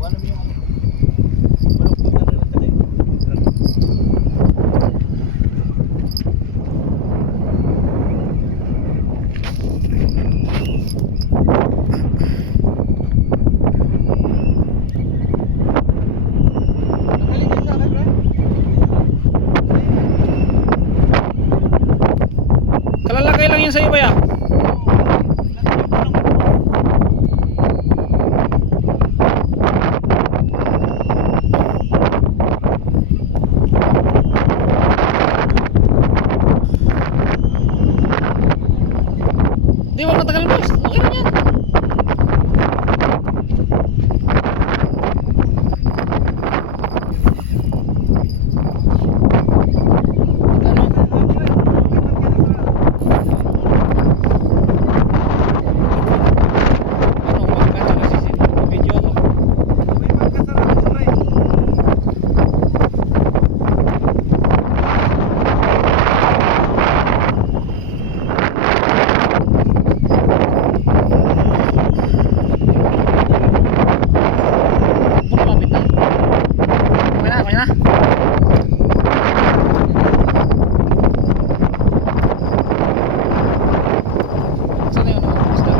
Wala mo yung malungkot na rin tayo. Kalalagay lang yun sa'yo ba ya? Di wag matagal boss. Okay lang yan. Ano, magkano kasi video ako. Lumapit na. Okay na, okay na. Saan na yun? Basta.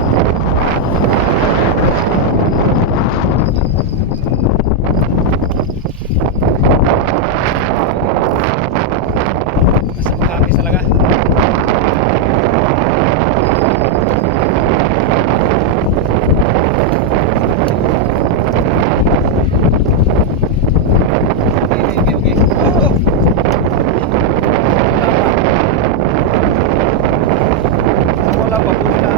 Nasa Makati talaga. Okay. Wala pa po na.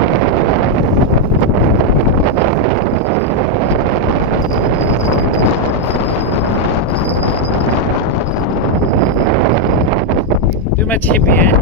Too much hippie, eh?